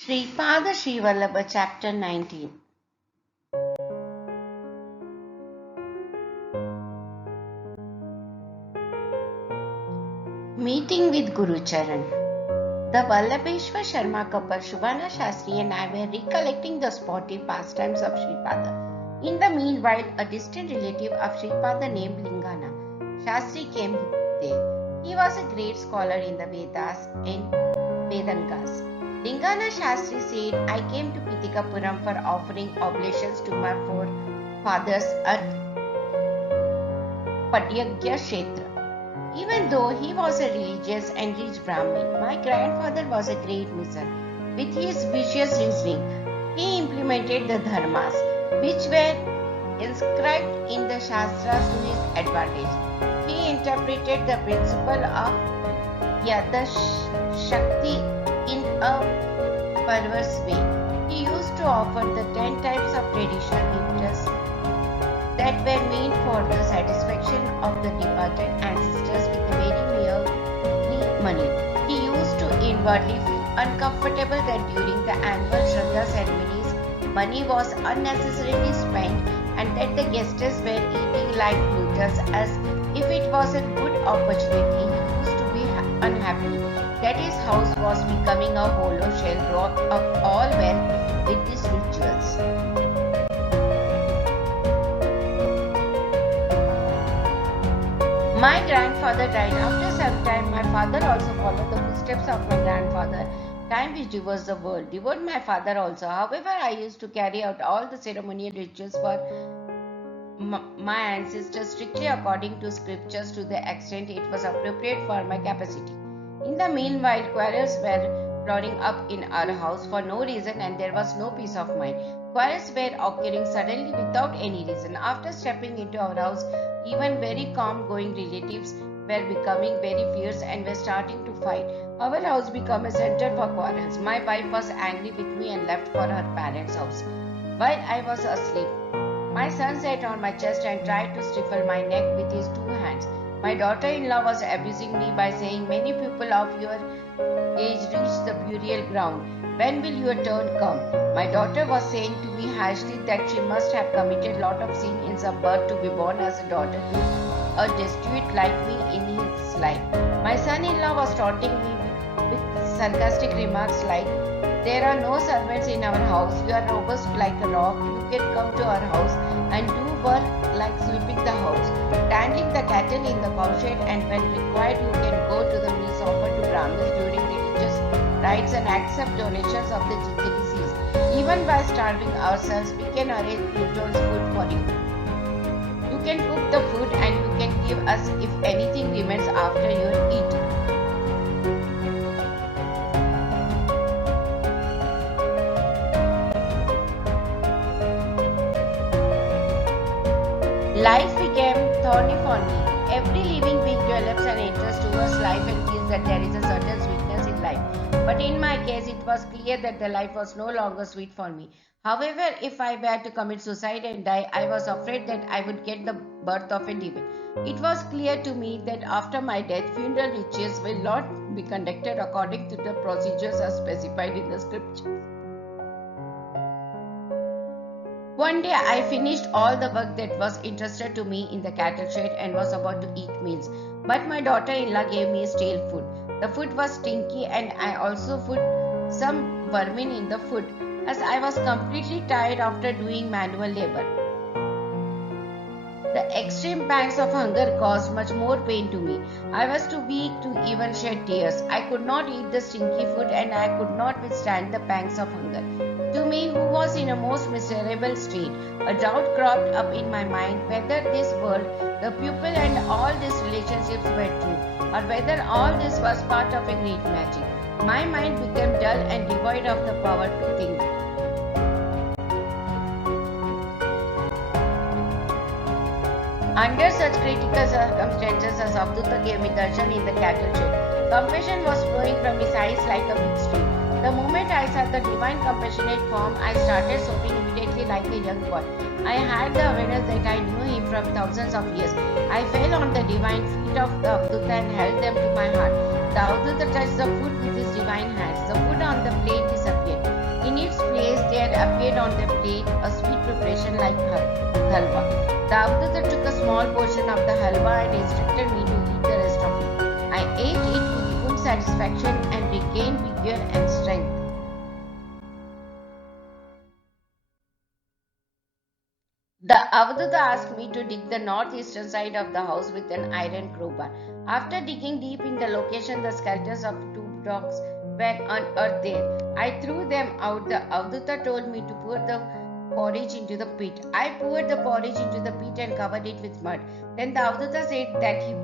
Sripada Srivallbha Chapter 19. Meeting with Guru Charan. The Vallabheshwar Sharma couple Shubhana Shastri and I were recollecting the sportive pastimes of Sripada. In the meanwhile, a distant relative of Sripada named Lingana Shastri came there. He was a great scholar in the Vedas and Vedangas. Lingana Shastri said, I came to Pitikapuram for offering oblations to my forefathers at Padyagya Kshetra. Even though he was a religious and rich Brahmin, my grandfather was a great miser. With his vicious reasoning, he implemented the dharmas, which were inscribed in the Shastras to his advantage. He interpreted the principle of Yadashakti in a perverse way. He used to offer the 10 types of traditional gifts that were meant for the satisfaction of the departed ancestors with a very merely money. He used to inwardly feel uncomfortable that during the annual Shraddha ceremonies, money was unnecessarily spent and that the guests were eating like gluttons as if it was a good opportunity. He used to be unhappy that his house was becoming a hollow shell brought up all well with these rituals. My grandfather died. After some time, my father also followed the footsteps of my grandfather. Time which devours the world. Devoured my father also. However, I used to carry out all the ceremonial rituals for my ancestors strictly according to scriptures to the extent it was appropriate for my capacity. In the meanwhile, quarrels were flowing up in our house for no reason and there was no peace of mind. Quarrels were occurring suddenly without any reason. After stepping into our house, even very calm-going relatives were becoming very fierce and were starting to fight. Our house became a center for quarrels. My wife was angry with me and left for her parents' house. While I was asleep, my son sat on my chest and tried to stifle my neck with his 2 hands. My daughter-in-law was abusing me by saying, many people of your age reach the burial ground. When will your turn come? My daughter was saying to me harshly that she must have committed a lot of sin in some birth to be born as a daughter to a destitute like me in his life. My son-in-law was taunting me with sarcastic remarks like, there are no servants in our house, you are robust like a rock, you can come to our house and do work like sweeping the house, tending the cattle in the cowshed, and when required you can go to the meals offered to Brahmins during religious rites and accept donations of the delicacies. Even by starving ourselves, we can arrange Pluto's food for you. You can cook the food and you can give us if anything remains after your eating. Life became thorny for me. Every living being develops an interest towards life and feels that there is a certain sweetness in life. But in my case, it was clear that the life was no longer sweet for me. However, if I were to commit suicide and die, I was afraid that I would get the birth of a demon. It was clear to me that after my death, funeral rituals will not be conducted according to the procedures as specified in the scriptures. One day I finished all the work that was entrusted to me in the cattle shed and was about to eat meals. But my daughter-in-law gave me stale food. The food was stinky and I also put some vermin in the food as I was completely tired after doing manual labor. The extreme pangs of hunger caused much more pain to me. I was too weak to even shed tears. I could not eat the stinky food and I could not withstand the pangs of hunger. To me, who was in a most miserable state, a doubt cropped up in my mind whether this world, the people and all these relationships were true, or whether all this was part of a great magic. My mind became dull and devoid of the power to think. Under such critical circumstances, as Avduta gave me darshan in the cattle shed, compassion was flowing from his eyes like a big stream. The moment I saw the divine compassionate form, I started sobbing immediately like a young boy. I had the awareness that I knew him from thousands of years. I fell on the divine feet of the Avduta and held them to my heart. The Avduta touched the food with his divine hands. The food on the plate disappeared. In its place, there appeared on the plate a sweet preparation like halwa. The Avadhuta took a small portion of the halwa and instructed me to eat the rest of it. I ate it with full satisfaction and regained vigor and strength. The Avadhuta asked me to dig the northeastern side of the house with an iron crowbar. After digging deep in the location, the skeletons of two dogs were unearthed there. I threw them out. The Avadhuta told me to pour the porridge into the pit. I poured the porridge into the pit and covered it with mud. Then the Avadhuta said that he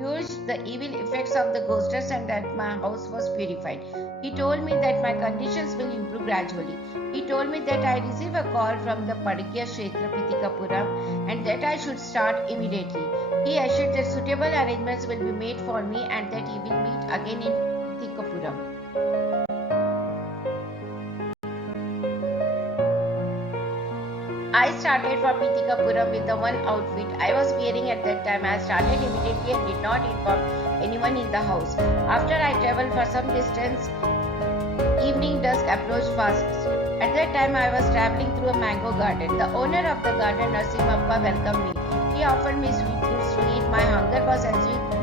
purged the evil effects of the ghostess and that my house was purified. He told me that my conditions will improve gradually. He told me that I receive a call from the Padikya Kshetra Pitikapuram and that I should start immediately. He assured that suitable arrangements will be made for me and that he will meet again in Pitikapuram. I started for Pitikapuram with the one outfit I was wearing at that time. I started immediately and did not inform anyone in the house. After I traveled for some distance, evening dusk approached fast. At that time, I was traveling through a mango garden. The owner of the garden, Srivallbha, welcomed me. He offered me sweet fruits to eat. My hunger was assuaged.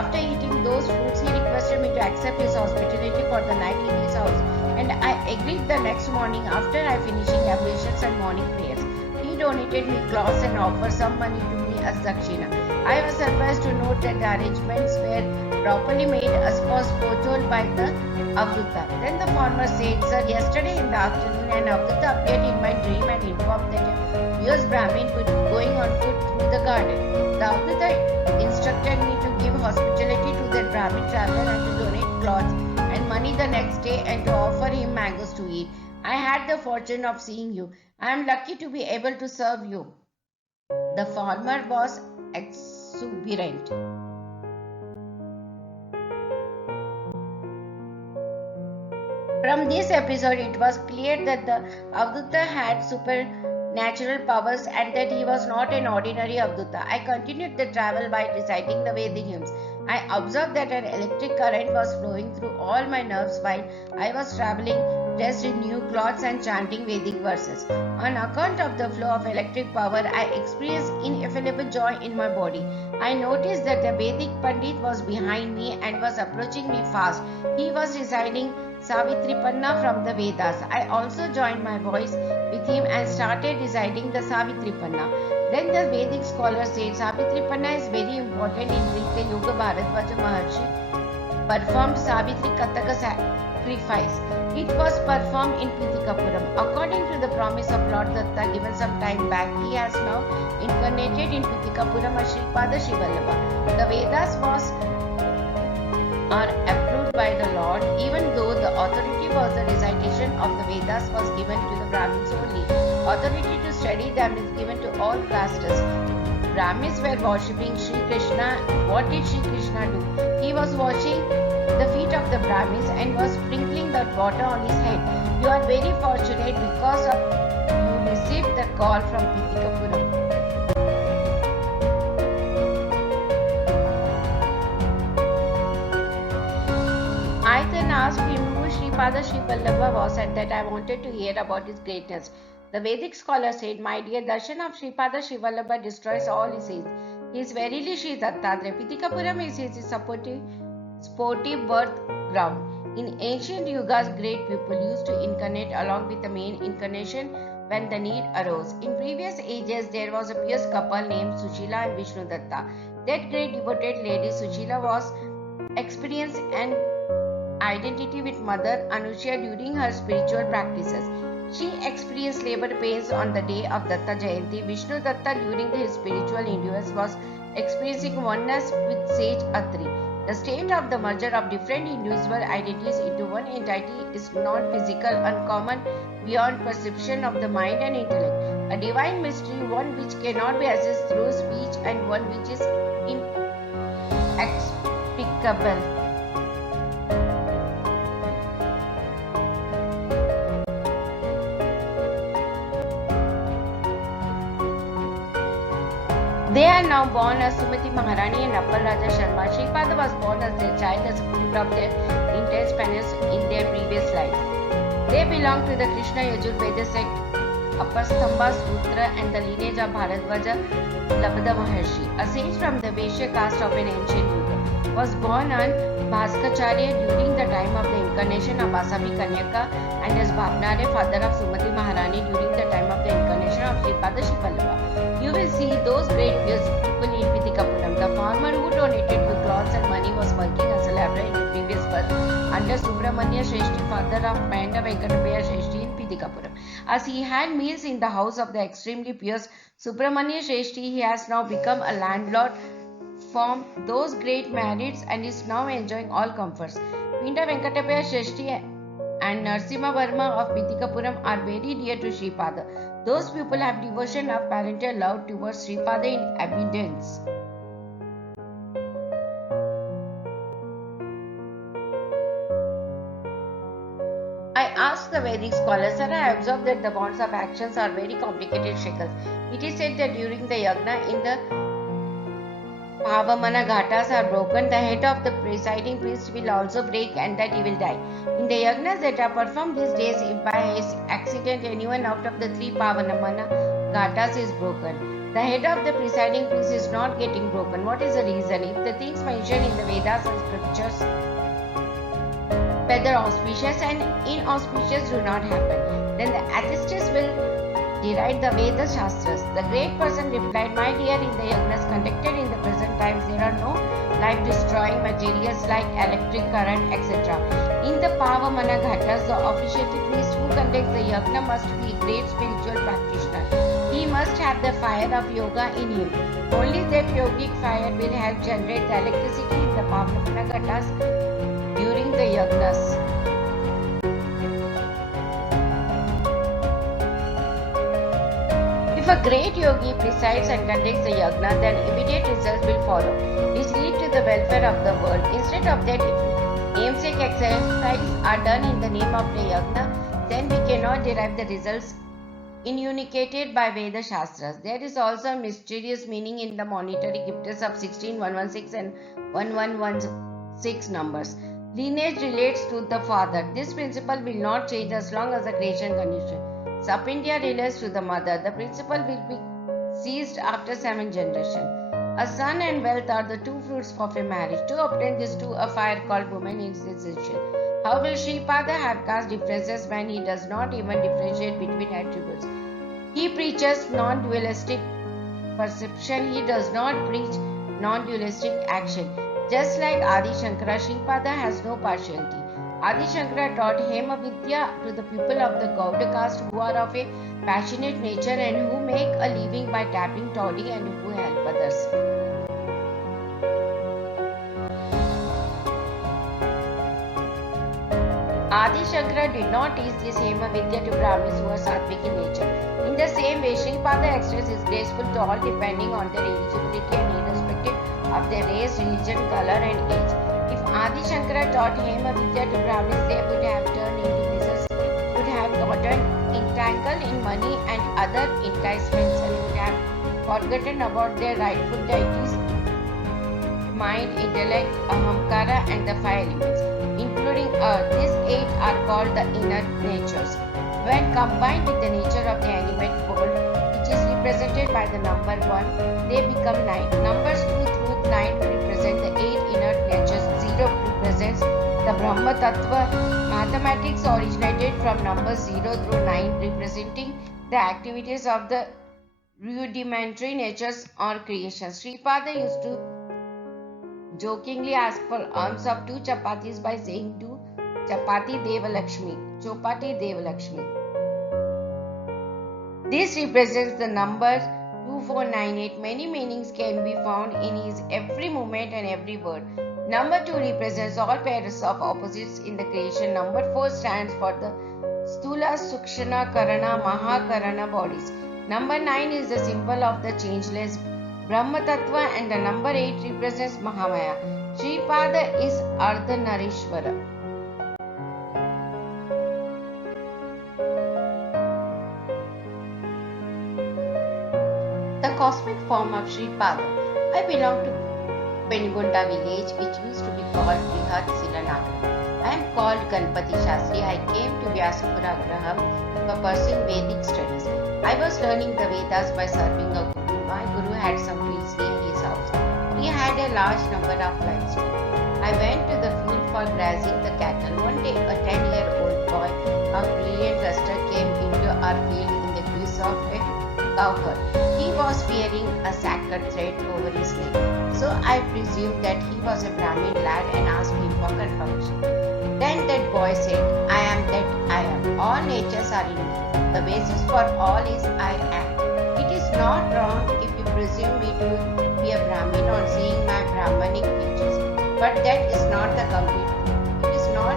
After eating those fruits, he requested me to accept his hospitality for the night in his house, and I agreed the next morning after I finishing ablutions and morning prayers. He donated me cloths and offered some money to me as dakshina. I was surprised to note that the arrangements were properly made as was foretold by the Avadhuta. Then the farmer said, "Sir, yesterday in the afternoon an Avadhuta appeared in my dream and informed that a fierce Brahmin would be going on foot through the garden. The Avadhuta instructed me to give hospitality to that Brahmin traveler and to donate cloths and money the next day and to offer him mangoes to eat. I had the fortune of seeing you. I am lucky to be able to serve you." The farmer was exuberant. From this episode, it was clear that the Avadhuta had supernatural powers and that he was not an ordinary Avadhuta. I continued the travel by reciting the Vedic hymns. I observed that an electric current was flowing through all my nerves while I was traveling, dressed in new clothes and chanting Vedic verses. On account of the flow of electric power, I experienced ineffable joy in my body. I noticed that the Vedic Pandit was behind me and was approaching me fast. He was reciting Savitri Panna from the Vedas. I also joined my voice with him and started reciting the Savitri Panna. Then the Vedic scholar said Savitri Panna is very important in which the Yoga Bharadwaja Maharshi performed Savitri Kataka sacrifice. It was performed in Pitikapuram. According to the promise of Lord Datta given some time back, he has now incarnated in Pitikapuram as Sripada Srivallbha. The Vedas are approved by the Lord, even though the authority for the recitation of the Vedas was given to the Brahmins only. Authority to study them is given to all castes. Brahmins were worshipping Sri Krishna. What did Sri Krishna do? He was washing the feet of the Brahmins and was sprinkling that water on his head. You are very fortunate because of you received the call from Pitikapuram. I then asked him who Sripada Srivallbha was and that I wanted to hear about his greatness. The Vedic scholar said, "My dear, darshan of Sripada Srivallbha destroys all his sins. He is verily Sri Dattatreya. Pitikapuram is his sportive birth ground. In ancient yugas, great people used to incarnate along with the main incarnation when the need arose. In previous ages, there was a pious couple named Sushila and Vishnu Datta. That great devoted lady Sushila was experienced an identity with Mother Anushya during her spiritual practices. She experienced labor pains on the day of Datta Jayanti. Vishnu Datta during his spiritual endurance was experiencing oneness with sage Atri. The state of the merger of different individual identities into one entity is non-physical, uncommon, beyond perception of the mind and intellect. A divine mystery, one which cannot be assessed through speech and one which is inexplicable." They are now born as Sumati Maharani and Appal Raja Sharma. Sripada was born as their child as a fruit of their intense penance in their previous life. They belong to the Krishna Yajurveda sect, Apastamba Sutra, and the lineage of Bharadwaja Labda Maharshi, a sage from the Vaishya caste of an ancient Yuga, was born on Bhaskacharya during the time of the incarnation of Vasavi Kanyaka and as Bhavnare, father of Sumati Maharani, during the time of the incarnation of Sripada Srivallbha. You will see those great people in Vidikapuram. The farmer who donated you clothes and money was working as a laborer in the previous birth under Subramanya Shreshti, father of Panda Venkatapaya Shreshti in Vidikapuram. As he had meals in the house of the extremely pious Subramanya Shreshti, he has now become a landlord from those great merits and is now enjoying all comforts. Pinda Venkatapaya Shreshti and Narsimha Verma of Vidikapuram are very dear to Sripada. Those people have devotion of parental love towards Sripada in abundance. I asked the Vedic scholars and I observed that the bonds of actions are very complicated shackles. It is said that during the yagna in the Pavamana ghatas are broken, the head of the presiding priest will also break and that he will die. In the yagnas that are performed these days, if by accident anyone out of the three Pavamana ghatas is broken, the head of the presiding priest is not getting broken. What is the reason? If the things mentioned in the Vedas and scriptures, whether auspicious and inauspicious, do not happen, then the atheists will deride the Veda Shastras. The great person replied, my dear, in the yagnas conducted in the present times, there are no life-destroying materials like electric current, etc. In the Pavamana Ghatas, the officiating priest who conducts the yagna must be a great spiritual practitioner. He must have the fire of yoga in him. Only that yogic fire will help generate the electricity in the Pavamana Ghatas during the yagnas. If a great yogi presides and conducts the yagna, then immediate results will follow, which lead to the welfare of the world. Instead of that, if namesake exercises are done in the name of the yagna, then we cannot derive the results inunicated by Veda Shastras. There is also a mysterious meaning in the monetary gifts of 16116 and 1116 numbers. Lineage relates to the father. This principle will not change as long as the creation condition. Sapindia relates to the mother. The principle will be ceased after 7 generations. A son and wealth are the two fruits of a marriage. To obtain these two, a fire called woman is essential. How will Sripada have caste differences when he does not even differentiate between attributes? He preaches non-dualistic perception. He does not preach non-dualistic action. Just like Adi Shankara, Sripada has no partiality. Adi Shankara taught Hema Vidya to the people of the Gauda caste who are of a passionate nature and who make a living by tapping toddy and who help others. Adi Shankara did not teach this Hema Vidya to Brahmins who are sattvic in nature. In the same way, Sripada expresses is graceful to all depending on their eligibility and irrespective of their race, religion, color and age. If Adi Shankara taught Hema Vidya to Brahmins, they would have turned into business, would have gotten entangled in money and other enticements and would have forgotten about their rightful deities, mind, intellect, ahamkara and the 5 elements, including earth. These 8 are called the inner natures. When combined with the nature of the animate world, which is represented by the number 1, they become 9. Numbers 2 through 9 represent the 8 inner natures. 0 represents the Brahma Tattva. Mathematics originated from numbers 0 through 9, representing the activities of the rudimentary natures or creations. Sripada used to jokingly ask for alms of 2 chapatis by saying 2 Chapati Devalakshmi. Chopati Devalakshmi. This represents the number 2498. Many meanings can be found in his every movement and every word. Number 2 represents all pairs of opposites in the creation. Number 4 stands for the Stula, Sukshana, Karana, Mahakarana bodies. Number 9 is the symbol of the changeless Brahma Tattva and the number 8 represents Mahamaya. Sripada is Ardhanarishvara. The cosmic form of Sripada. I belong to Penigunda village which used to be called Brihat Silanagar. I am called Ganpati Shastri, I came to Vyasapura Graham for pursuing Vedic studies. I was learning the Vedas by serving a guru. My guru had some fields near his house. He had a large number of livestock. I went to the field for grazing the cattle. One day, a 10-year-old boy of brilliant luster came into our field in the guise of a cowherd. He was wearing a sacred thread over his neck. So I presumed that he was a Brahmin lad and asked him for confirmation. Then that boy said, I am that I am. All natures are in me. The basis for all is I am. It is not wrong if you presume me to be a Brahmin on seeing my Brahmanic features. But that is not the complete truth. It is not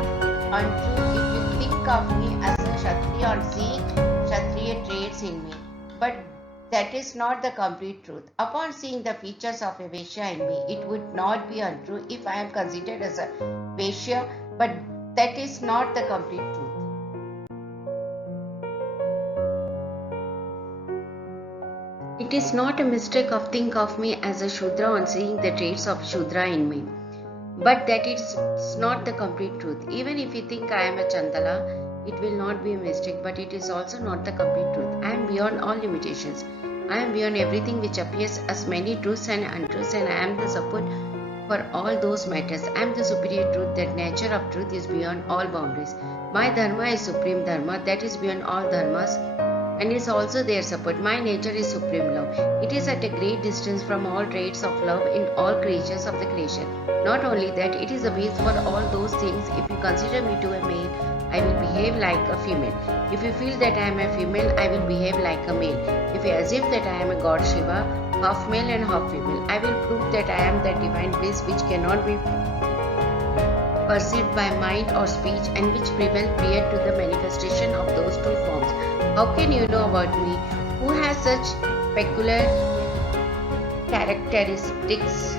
untrue if you think of me as a Kshatriya on seeing Kshatriya traits in me. But that is not the complete truth. Upon seeing the features of a Vaishya in me, it would not be untrue if I am considered as a Vaishya, but that is not the complete truth. It is not a mistake of think of me as a Shudra on seeing the traits of Shudra in me. But that is not the complete truth. Even if you think I am a Chandala, it will not be a mistake, but it is also not the complete truth. I am beyond all limitations. I am beyond everything which appears as many truths and untruths, and I am the support for all those matters. I am the superior truth. That nature of truth is beyond all boundaries. My dharma is supreme dharma, that is beyond all dharmas, and is also their support. My nature is supreme love. It is at a great distance from all traits of love in all creatures of the creation. Not only that, it is the base for all those things. If you consider me to a male, I will behave like a female. If you feel that I am a female, I will behave like a male. If you assume that I am a god Shiva, half male and half female, I will prove that I am that divine bliss which cannot be perceived by mind or speech, and which prevail prior to the manifestation of those two forms. How can you know about me, who has such peculiar characteristics?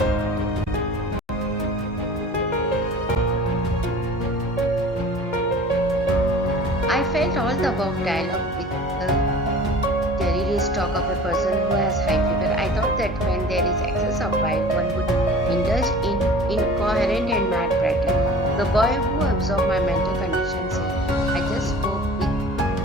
I felt all the above dialogue with the delirious talk of a person who has high fever. I thought that when there is excess of bile, one would indulge in incoherent and mad prattle. The boy who observed my mental condition said, I just spoke with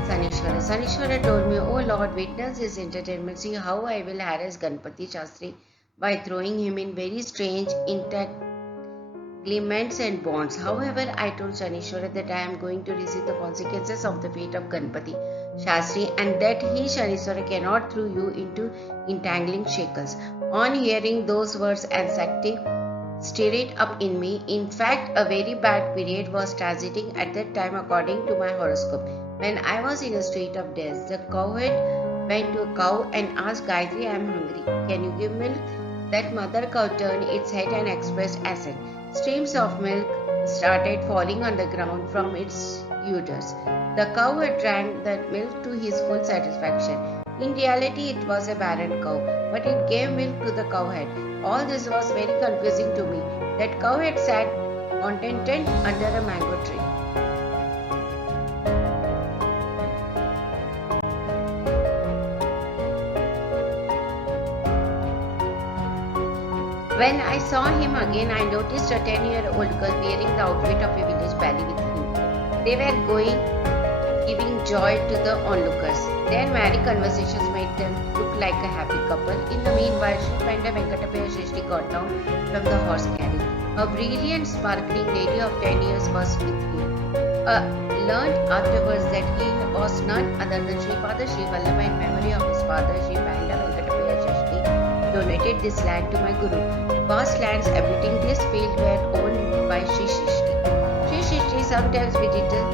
Sanishwara. Sanishwara told me, oh Lord, witness his entertainment. See how I will harass Ganpati Shastri by throwing him in very strange entanglements and bonds. However, I told Sanishwara that I am going to receive the consequences of the fate of Ganpati Shastri, and that he, Sanishwara, cannot throw you into entangling shackles. On hearing those words, anxiety stirred up in me. In fact, a very bad period was transiting at that time according to my horoscope. When I was in a state of death, the cowherd went to a cow and asked Gayatri, I am hungry. Can you give milk? That mother cow turned its head and expressed assent. Streams of milk started falling on the ground from its uterus. The cowherd drank that milk to his full satisfaction. In reality, it was a barren cow, but it gave milk to the cowherd. All this was very confusing to me. That cowherd sat contented under a mango tree. When I saw him again, I noticed a 10-year-old girl wearing the outfit of a village bally with him. They were giving joy to the onlookers. Their merry conversations made them look like a happy couple. In the meanwhile, Sripanda Venkatapaya Shrishti got down from the horse carriage. A brilliant, sparkling lady of 10 years was with him. Learned afterwards that he was none other than Sripada Srivallbha in memory of his father, Sripanda Venkatapaya Shrishti, donated this land to my guru. Vast lands abutting this field were owned by Sri Srishti. Sri Srishti sometimes visited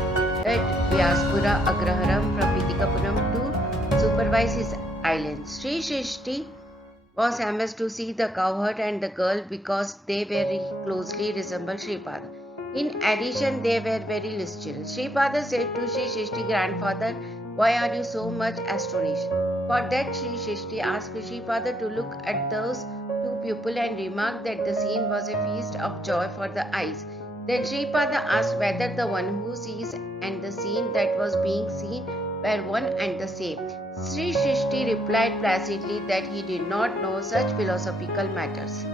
Vyaspura Agraharam from Vidikapuram to supervise his island. Sri Srishti was amazed to see the cowherd and the girl because they very closely resembled Sripada. In addition, they were very listless. Sripada said to Sri Srishti, grandfather, why are you so much astonished? For that, Sri Srishti asked Sripada to look at those two people and remarked that the scene was a feast of joy for the eyes. Then Sripada asked whether the one who sees and the scene that was being seen were one and the same. Sri Srishti replied placidly that he did not know such philosophical matters.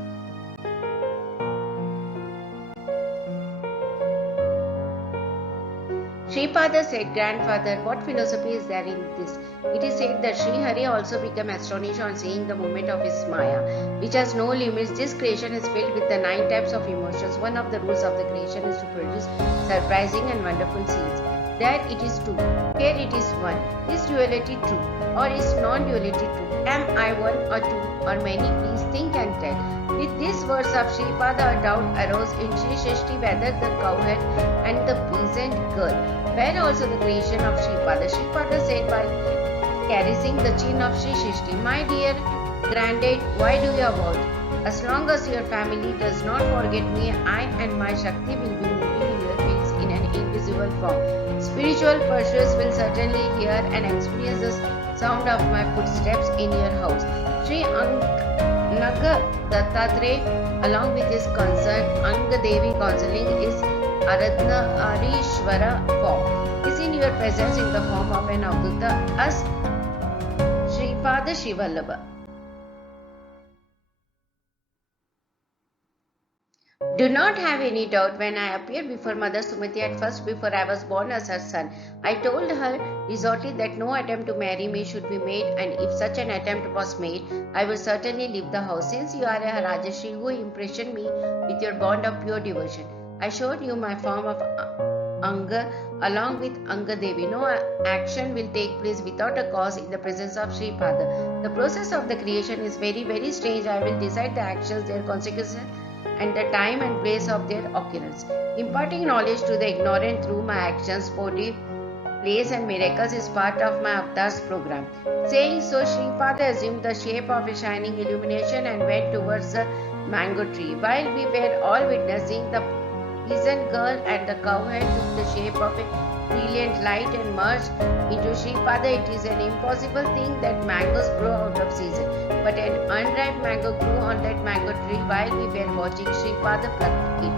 Sripada said, Grandfather, what philosophy is there in this? It is said that Sri Hari also became astonished on seeing the movement of his Maya, which has no limits. This creation is filled with the 9 types of emotions. One of the rules of the creation is to produce surprising and wonderful scenes. There it is two, here it is one. Is duality true or is non-duality true? Am I one or two or many? Please think and tell. With these words of Sripada, a doubt arose in Sri Shishti whether the cowherd and the peasant girl were also the creation of Sripada. Sripada said while caressing the chin of Sri Shishti, My dear granddad, why do you avoid? As long as your family does not forget me, I and my Shakti will be moving in your fields in an invisible form. Spiritual pursuers will certainly hear and experience the sound of my footsteps in your house. Sri Naga Dattatreya, along with his concern, Anga Devi counseling is Aradhana Arishwara form, is in your presence in the form of an Avduta as Sripada Srivallbha. Do not have any doubt when I appeared before Mother Sumati at first before I was born as her son. I told her resolutely that no attempt to marry me should be made, and if such an attempt was made, I would certainly leave the house. Since you are a Rajashri who impressioned me with your bond of pure devotion, I showed you my form of Anga along with Anga Devi. No action will take place without a cause in the presence of Sripada. The process of the creation is very, very strange. I will decide the actions, their consequences, and the time and place of their occurrence. Imparting knowledge to the ignorant through my actions, body, place and miracles is part of my avatar's program. Saying so, Sripada assumed the shape of a shining illumination and went towards the mango tree. While we were all witnessing, the peasant girl and the cowherd took the shape of a brilliant light and merged into Sripada. It is an impossible thing that mangoes grow out of season, but an unripe mango grew on that mango tree while we were watching Sripada pluck it.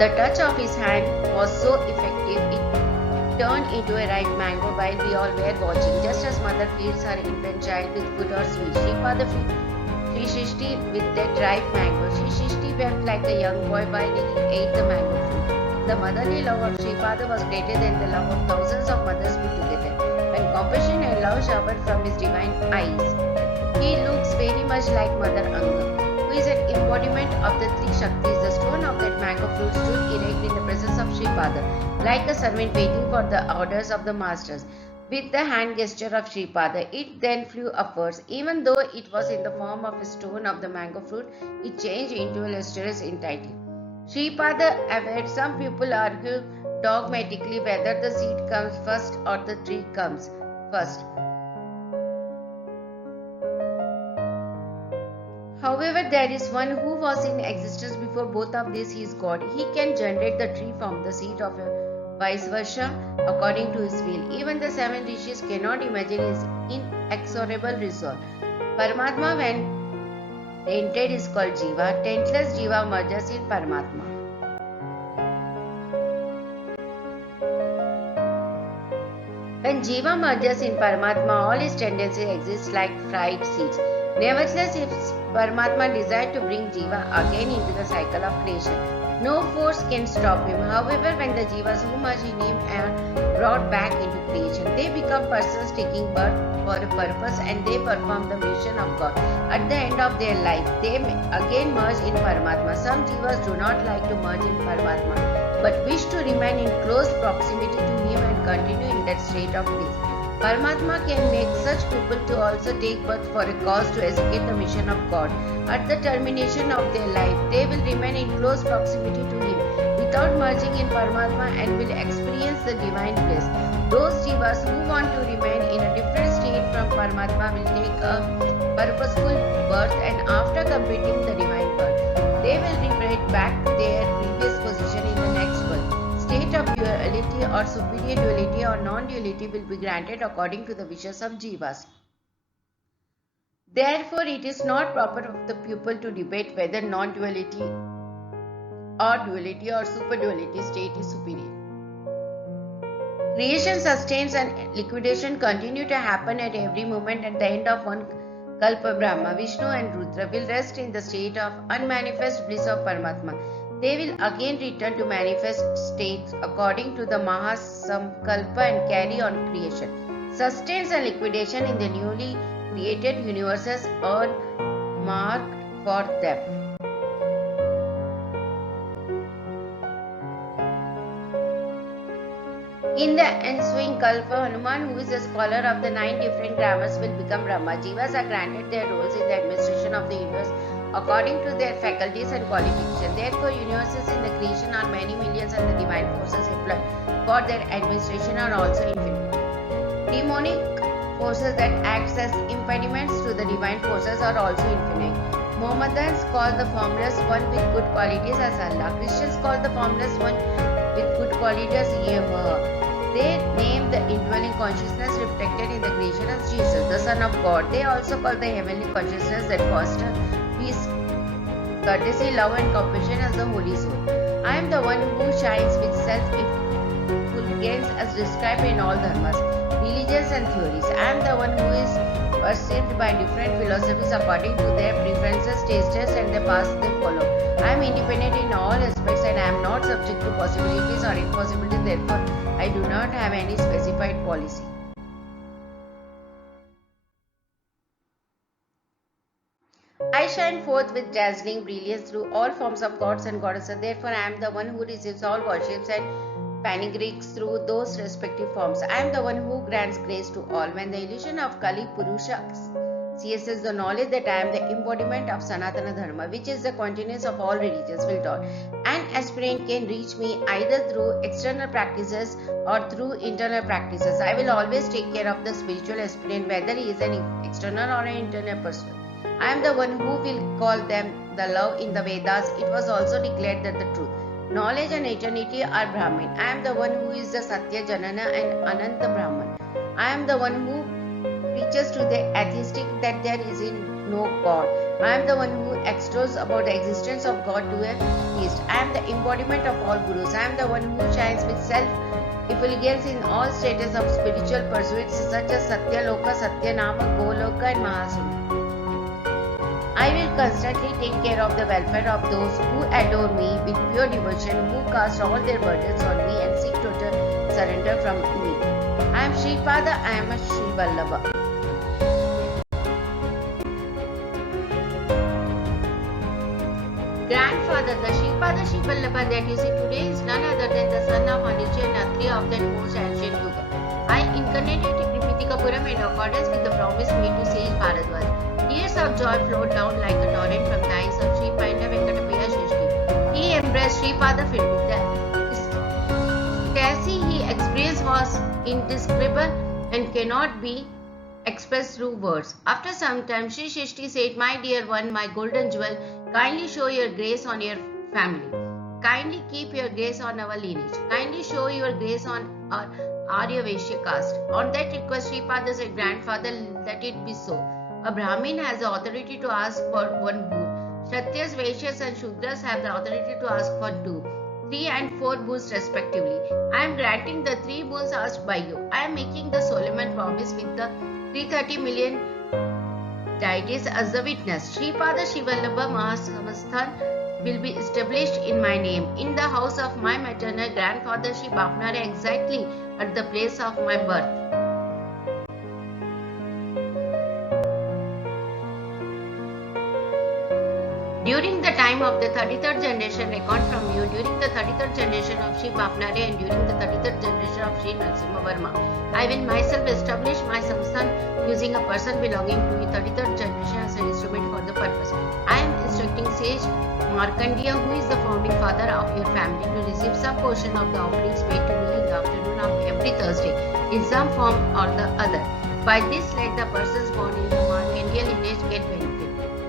The touch of his hand was so effective it turned into a ripe mango while we all were watching. Just as mother feeds her infant child with food or sweet, Sripada feeds Sri Shishti with that ripe mango. Sri Shishti wept like a young boy while he ate the mango fruit. The motherly love of Sripada was greater than the love of thousands of mothers put together. When compassion and love showered from his divine eyes, he looks very much like Mother Anga, who is an embodiment of the three Shaktis. The stone of that mango fruit stood erect in the presence of Sripada, like a servant waiting for the orders of the masters. With the hand gesture of Sripada, it then flew upwards. Even though it was in the form of a stone of the mango fruit, it changed into a lustrous entity. Sripada averred some people argue dogmatically whether the seed comes first or the tree comes first. However, there is one who was in existence before both of these. He is God. He can generate the tree from the seed of a vice versa according to his will. Even the 7 rishis cannot imagine his inexorable resolve. Paramatma, when tainted, is called Jiva. Taintless Jiva merges in Paramatma. When Jiva merges in Paramatma, all his tendencies exist like fried seeds. Nevertheless, if Paramatma desired to bring Jiva again into the cycle of creation, no force can stop him. However, when the Jivas who merge in him are brought back into creation, they become persons taking birth for a purpose and they perform the mission of God. At the end of their life, they again merge in Paramatma. Some Jivas do not like to merge in Paramatma, but wish to remain in close proximity to him and continue in that state of bliss. Paramatma can make such people to also take birth for a cause to execute the mission of God. At the termination of their life, they will remain in close proximity to Him without merging in Paramatma and will experience the divine bliss. Those Jivas who want to remain in a different state from Paramatma will take a purposeful birth, and after completing the divine birth, they will revert back to their previous position in the next world. State of duality or superior duality or non-duality will be granted according to the wishes of Jivas. Therefore, it is not proper of the pupil to debate whether non-duality or duality or super-duality state is superior. Creation sustains and liquidation continue to happen at every moment. At the end of one Kalpa Brahma, Vishnu and Rudra will rest in the state of unmanifest bliss of Paramatma. They will again return to manifest states according to the Mahasamkalpa and carry on creation, sustains and liquidation in the newly created universes are marked for them. In the ensuing Kalpa, Hanuman, who is a scholar of the 9 different grammars, will become Brahma. Jivas are granted their roles in the administration of the universe according to their faculties and qualifications. Therefore, universes in the creation are many millions and the divine forces employed for their administration are also infinite. Demonic forces that act as impediments to the divine forces are also infinite. Mohammedans call the formless one with good qualities as Allah. Christians call the formless one with good qualities Yahweh. They name the indwelling consciousness reflected in the creation as Jesus, the Son of God. They also call the heavenly consciousness that fosters peace, courtesy, love and compassion as the Holy Soul. I am the one who shines with self-effulgence as described in all dharmas, religions and theories. I am the one who is perceived by different philosophies according to their preferences, tastes and the paths they follow. I am independent in all aspects and I am not subject to possibilities or impossibilities. Therefore, I do not have any specified policy. I shine forth with dazzling brilliance through all forms of gods and goddesses. Therefore, I am the one who receives all worships and panegyrics through those respective forms. I am the one who grants grace to all. When the illusion of Kali Purusha seizes the knowledge that I am the embodiment of Sanatana Dharma, which is the continuance of all religions, will dawn. An aspirant can reach me either through external practices or through internal practices. I will always take care of the spiritual aspirant, whether he is an external or an internal person. I am the one who will call them the love in the Vedas. It was also declared that the truth, knowledge and eternity are Brahmin. I am the one who is the Satya Janana and Ananta Brahman. I am the one who preaches to the atheistic that there is no God. I am the one who extols about the existence of God to a theist. I am the embodiment of all gurus. I am the one who shines with self-effulgence in all status of spiritual pursuits such as Satya Loka, Satya Nama, Goloka and Mahasura. I will constantly take care of the welfare of those who adore me with pure devotion, who cast all their burdens on me and seek total surrender from me. I am Sripada, I am a Srivallbha. Grandfather, the Sripada Srivallbha that you see today is none other than the son of Anicca and Atri of that most ancient Yuga. I incarnated in Tripitikapuram in accordance with the promise made to sage Bharadwaj. Tears of joy flowed down like a torrent from the eyes of Sri Painda Venkatapriya Shrishti. He embraced Sripada Firmi. The ecstasy he experienced was indescribable and cannot be expressed through words. After some time, Sri Shrishti said, "My dear one, my golden jewel, kindly show your grace on your family. Kindly keep your grace on our lineage. Kindly show your grace on our Arya Vaishya caste." On that request, Sripada said, "Grandfather, let it be so. A Brahmin has the authority to ask for one boon. Kshatriyas, Vaishyas and Shudras have the authority to ask for 2, 3 and 4 boons respectively. I am granting the 3 boons asked by you. I am making the solemn promise with the 330 million deities as the witness. Sripada Srivallbha Mahasamasthan will be established in my name in the house of my maternal grandfather Sri Bapnare, exactly at the place of my birth. During the time of the 33rd generation, record from you, during the 33rd generation of Sri Bapnare and during the 33rd generation of Sri Narasimhavarma, I will myself establish my samsthan using a person belonging to the 33rd generation as an instrument for the purpose. I am instructing sage Markandeya, who is the founding father of your family, to receive some portion of the offerings paid to me in the afternoon of every Thursday in some form or the other. By this, let the persons born in the Markandeya lineage get benefit.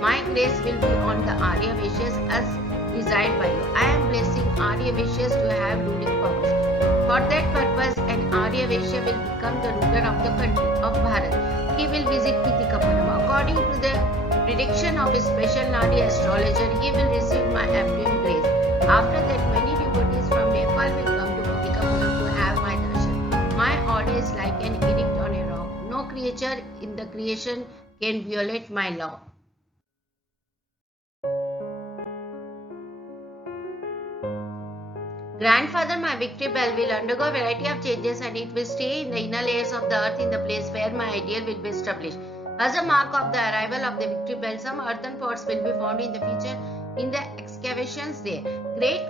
My grace will be on the Arya Vaishyas as desired by you. I am blessing Arya Vaishyas to have ruling powers. For that purpose, an Arya Vaishya will become the ruler of the country of Bharat. He will visit Pitikapuram. According to the prediction of a special Nadi astrologer, he will receive my abundant grace. After that, many devotees from Nepal will come to Pitikapuram to have my darshan. My order is like an edict on a rock. No creature in the creation can violate my law. Grandfather, my victory bell will undergo a variety of changes and it will stay in the inner layers of the earth in the place where my ideal will be established. As a mark of the arrival of the victory bell, some earthen pots will be found in the future in the excavations there. Great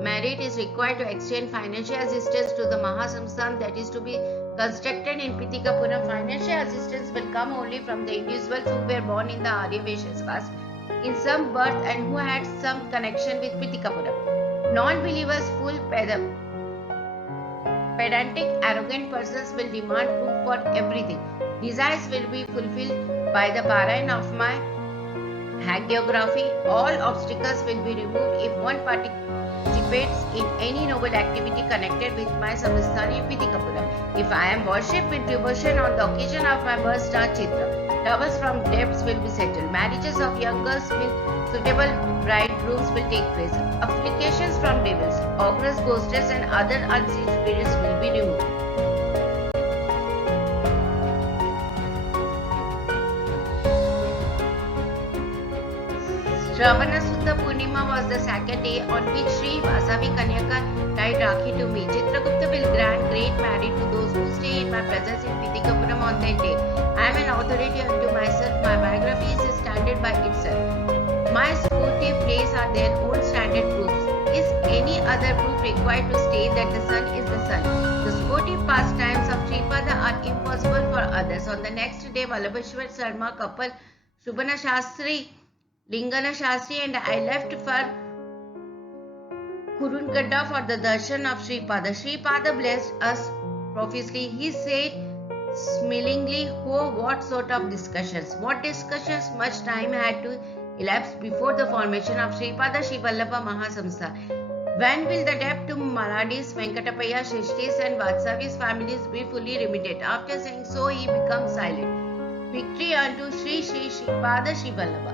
merit is required to extend financial assistance to the Mahasamsthan that is to be constructed in Pitikapuram. Financial assistance will come only from the individuals who were born in the Arya Vaishya caste in some birth and who had some connection with Pitikapuram. Non-believers, pedantic, arrogant persons will demand proof for everything. Desires will be fulfilled by the Parayan of my hagiography. All obstacles will be removed if one participates in any noble activity connected with my Samasthan in Pitikapuram. If I am worshipped with devotion on the occasion of my birth star Chitra, troubles from debts will be settled. Marriages of young girls will suitable bridegrooms will take place. Applications from devils, ogres, ghostess and other unseen spirits will be removed. Shravana Sudha Purnima was the second day on which Sri Vasavi Kanyaka tied Rakhi to me. Chitragupta will grant great merit to those who stay in my presence in Pitikapuram on that day. I am an authority unto myself. My biography is standard by itself. My sportive plays are their own standard proofs. Is any other proof required to state that the sun is the sun? The sportive pastimes of Sripada are impossible for others. On the next day, Vallabheshwar Sarma couple Shubhana Shastri, Lingana Shastri and I left for Kurungadda for the darshan of Sripada. Sripada blessed us profusely. He said smilingly, "Oh, what sort of discussions? What discussions? Much time had to elapse before the formation of Sripada Srivallbha Mahasamstha. When will the debt to Maradis, Venkatapaya, Shrishtis and Vatsavi's families be fully remitted?" After saying so, he becomes silent. Victory unto Sri Sripada Srivallbha.